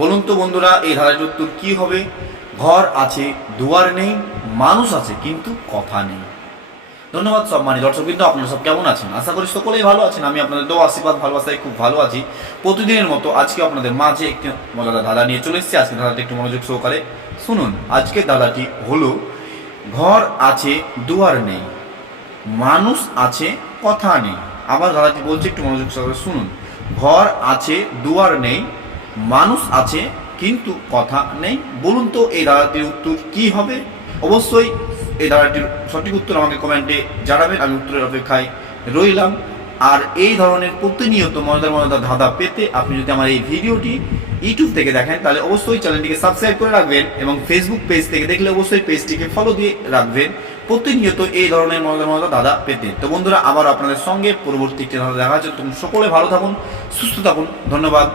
বলুন তো বন্ধুরা, এই ধারাটির উত্তর কি হবে? ঘর আছে, দুয়ার নেই, মানুষ আছে কিন্তু কথা নেই। ধন্যবাদ সম্মানিত দর্শকবৃন্দ, আপনারা সব কেমন আছেন? আশা করি সকলেই ভালো আছেন। আমি আপনাদের দোয়া আশীর্বাদ ভালোবাসায় খুব ভালো আছি। প্রতিদিনের মতো আজকে আপনাদের মাঝে একটি মজাদার ধাঁধা নিয়ে চলে এসেছি। আজকে ধাঁধাটি একটু মনোযোগ সহকারে শুনুন। আজকে ধাঁধাটি হলো, ঘর আছে, দুয়ার নেই, মানুষ আছে, কথা নেই। আবার ধাঁধাটি বলছি, একটু মনোযোগ সহকারে শুনুন। ঘর আছে, দুয়ার নেই, মানুষ আছে কিন্তু কথা নেই। বলুন তো এই ধাঁধাটির উত্তর কি হবে? অবশ্যই এই ধাঁধাটির সঠিক উত্তর আমাকে কমেন্টে জানাবেন। আমি উত্তরের অপেক্ষায় রইলাম। আর এই ধরনের প্রতিনিয়ত মজাদার মজাদার ধাঁধা পেতে আপনি যদি আমার এই ভিডিওটি ইউটিউব থেকে দেখেন তাহলে অবশ্যই চ্যানেলটিকে সাবস্ক্রাইব করে রাখবেন, এবং ফেসবুক পেজ থেকে দেখলে অবশ্যই পেজটিকে ফলো দিয়ে রাখবেন প্রতিনিয়ত এই ধরনের মজাদার মজাদার ধাঁধা পেতে। তো বন্ধুরা, আবার আপনাদের সঙ্গে পরবর্তী একটি ধাঁধা দেখা যাচ্ছে। তুমি সকলে ভালো থাকুন, সুস্থ থাকুন। ধন্যবাদ।